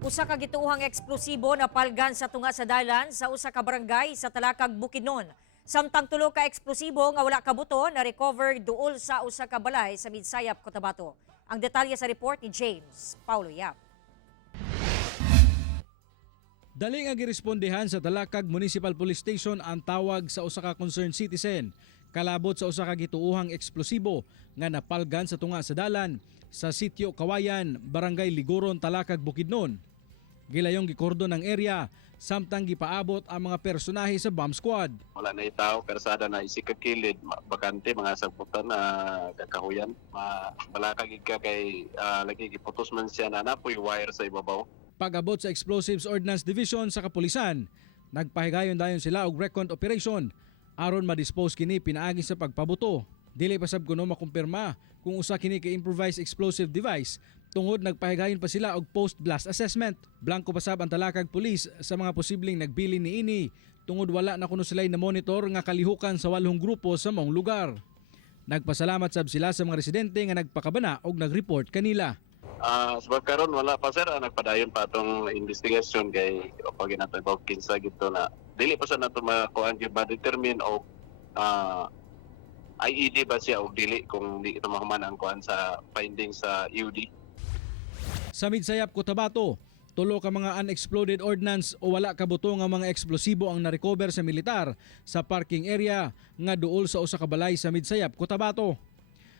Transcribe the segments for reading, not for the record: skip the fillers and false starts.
Usa ka gituohang eksplosibo na palgan sa tunga sa dalan sa usa ka barangay sa Talakag, Bukidnon. Samtang tulo ka eksplosibo nga wala kabuto na recover duol sa usa ka balay sa Midsayap, Cotabato. Ang detalye sa report ni James Paulo Yap. Dali nga girespondehan sa Talakag Municipal Police Station ang tawag sa usa ka concerned citizen kalabot sa usa ka gituohang eksplosibo nga napalgan sa tunga sa dalan sa sitio Kawayan, Barangay Liguron, Talakag, Bukidnon. Gilayong gikordon ang area samtang gipaabot ang mga personahe sa bomb squad. Wala na itaw, persada na isikakilid, bakante, mga sagputan na kakahuyan. Balakagig ka kay lagi giputos man siya na napoy wire sa ibabaw. Pag-abot sa Explosives Ordnance Division sa kapulisan, nagpahigayon dayon sila og recon operation aron ma-dispose kini pinaagi sa pagpabuto. Dili pa sab kuno makumpirma kung usa kini ka improvised explosive device tungod nagpahigayon pa sila og post-blast assessment. Blanco pa sab ang Talakag Police sa mga posibleng nagbili niini tungod wala na kuno sila na monitor nga kalihukan sa 8 grupo sa maong lugar. Nagpasalamat sab sila sa mga residente nga nagpakabana og nag-report kanila. Sebab karon wala pa sir, nagpadayon pa atong investigation kay pag natagaw kinsa gito na dili pa sa nato makuan gyud ma-determine og IED ba siya o dili kung di ito mahuman ang kuan sa findings sa EUD. Sa Midsayap, Cotabato, tulo ka mga unexploded ordnance o wala kabuto nga mga eksplosibo ang narecover sa militar sa parking area nga duol sa usa ka balay sa Midsayap, Cotabato.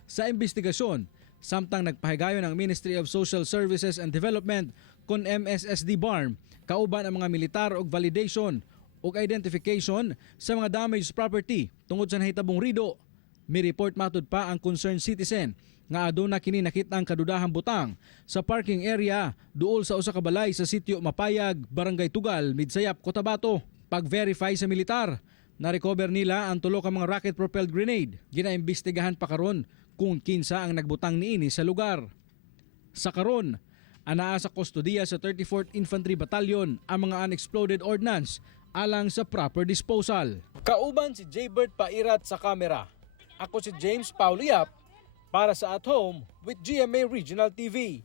Sa investigasyon, samtang nagpahigayon ang Ministry of Social Services and Development kon MSSD BARM kauban ang mga militar og validation ug identification sa mga damaged property tungod sa nahitabong rido. May report matud pa ang concerned citizen nga aduna kini nakitang kadudahang butang sa parking area duol sa usa ka balay sa sitio Mapayag, Barangay Tugal, Midsayap, Cotabato. Pag-verify sa militar, na-recover nila ang tulo ka mga rocket-propelled grenade. Ginaimbestigahan pa karon kung kinsa ang nagbutang niini sa lugar. Sa karon, anaa sa kustodiya sa 34th Infantry Battalion ang mga unexploded ordnance alang sa proper disposal. Kauban si Jaybert Pairat sa kamera. Ako si James Paulo Yap para sa At Home with GMA Regional TV.